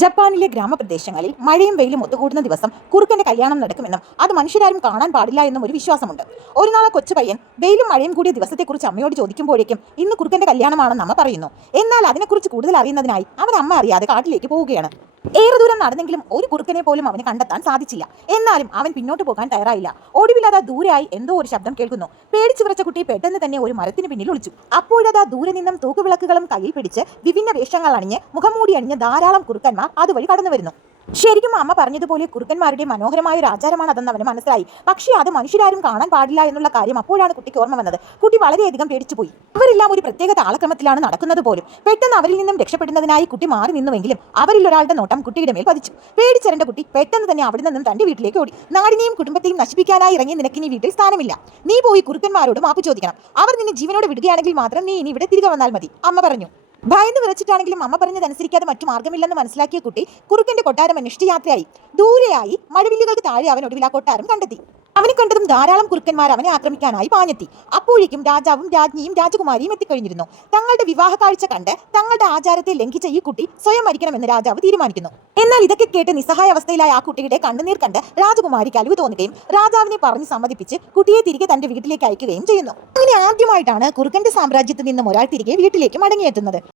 ജപ്പാനിലെ ഗ്രാമപ്രദേശങ്ങളിൽ മഴയും വെയിലും ഒത്തുകൂടുന്ന ദിവസം കുറുക്കന്റെ കല്യാണം നടക്കുമെന്നും അത് മനുഷ്യരാരും കാണാൻ പാടില്ല എന്നും ഒരു വിശ്വാസമുണ്ട്. ഒരു നാളെ കൊച്ചു പയ്യൻ വെയിലും മഴയും കൂടിയ ദിവസത്തെക്കുറിച്ച് അമ്മയോട് ചോദിക്കുമ്പോഴേക്കും ഇന്ന് കുറുക്കന്റെ കല്യാണമാണെന്ന് അമ്മ പറയുന്നു. എന്നാൽ അതിനെക്കുറിച്ച് കൂടുതൽ അറിയുന്നതിനായി അവൻ അമ്മ അറിയാതെ കാട്ടിലേക്ക് പോവുകയാണ്. ഏറെ ദൂരം നടന്നെങ്കിലും ഒരു കുറുക്കനെ പോലും അവന് കണ്ടെത്താൻ സാധിച്ചില്ല. എന്നാലും അവൻ പിന്നോട്ട് പോകാൻ തയ്യാറായില്ല. ഒടുവിലതാ ദൂരെയായി എന്തോ ഒരു ശബ്ദം കേൾക്കുന്നു. പേടിച്ചു വിറച്ച കുട്ടി പെട്ടെന്ന് തന്നെ ഒരു മരത്തിന് പിന്നിൽ ഒളിച്ചു. അപ്പോഴതാ ദൂരെ നിന്നും തൂക്കുവിളക്കുകളും കയ്യിൽ പിടിച്ച് വിഭിന്ന വേഷങ്ങൾ അണിഞ്ഞ് മുഖംമൂടി അണിഞ്ഞ് ധാരാളം കുറുക്കന്മാർ അതുവഴി കടന്നു വരുന്നു. ശരിക്കും അമ്മ പറഞ്ഞതുപോലെ കുറുക്കന്മാരുടെ മനോഹരമായ ഒരു ആചാരമാണ് അതെന്ന് അവന് മനസ്സിലായി. പക്ഷേ അത് മനുഷ്യരാരും കാണാൻ പാടില്ല എന്നുള്ള കാര്യം അപ്പോഴാണ് കുട്ടിക്ക് ഓർമ്മ വന്നത്. കുട്ടി വളരെയധികം പേടിച്ചുപോയി. അവരെല്ലാം ഒരു പ്രത്യേക താളക്രമത്തിലാണ് നടക്കുന്നത് പോലും. പെട്ടെന്ന് അവരിൽ നിന്നും രക്ഷപ്പെടുന്നതിനായി കുട്ടി മാറി നിന്നുവെങ്കിലും അവരിൽ ഒരാളുടെ നോട്ടം കുട്ടിയുടെ മേൽ പതിച്ചു. പേടിച്ചെരണ്ട കുട്ടി പെട്ടെന്ന് തന്നെ അവിടെ നിന്നും തന്റെ വീട്ടിലേക്ക് ഓടി. നാടിനെയും കുടുംബത്തെയും നശിപ്പിക്കാനായി ഇറങ്ങി നിനക്കിനി വീട്ടിൽ സ്ഥാനമില്ല. നീ പോയി കുറുക്കന്മാരോട് മാപ്പ് ചോദിക്കണം. അവർ നിന്നെ ജീവനോട് വിടുകയാണെങ്കിൽ മാത്രം നീ ഇനി ഇവിടെ തിരികെ വന്നാൽ മതി, അമ്മ പറഞ്ഞു. ഭയന്ന് വിറച്ചിട്ടാണെങ്കിലും അമ്മ പറഞ്ഞതനുസരിക്കാതെ മറ്റു മാർഗമില്ലെന്ന് മനസ്സിലാക്കിയ കുട്ടി കുറുക്കന്റെ കൊട്ടാരം അന്വേഷിച്ച് യാത്രയായി. ദൂരെയായി മഴവില്ലുകൾക്ക് താഴെ അവൻ ഒടുവിൽ ആ കൊട്ടാരം കണ്ടെത്തി. അവനെ കണ്ടതും ധാരാളം കുറുക്കന്മാർ അവനെ ആക്രമിക്കാനായി പാഞ്ഞെത്തി. അപ്പോഴേക്കും രാജാവും രാജ്ഞിയും രാജകുമാരിയും എത്തിക്കഴിഞ്ഞിരുന്നു. തങ്ങളുടെ വിവാഹ കാഴ്ച കണ്ട് തങ്ങളുടെ ആചാരത്തെ ലംഘിച്ച ഈ കുട്ടി സ്വയം മരിക്കണമെന്ന് രാജാവ് തീരുമാനിക്കുന്നു. എന്നാൽ ഇതൊക്കെ കേട്ട് നിസ്സഹായ അവസ്ഥയിലായ ആ കുട്ടിയുടെ കണ്ണുനീർ കണ്ട് രാജകുമാരിക്ക് അലിവ് തോന്നുകയും രാജാവിനെ പറഞ്ഞ് സമ്മതിപ്പിച്ച് കുട്ടിയെ തിരികെ തന്റെ വീട്ടിലേക്ക് അയക്കുകയും ചെയ്യുന്നു. അങ്ങനെ ആദ്യമായിട്ടാണ് കുറുക്കന്റെ സാമ്രാജ്യത്തിൽ നിന്നും ഒരാൾ തിരികെ വീട്ടിലേക്ക് മടങ്ങിയെത്തുന്നത്.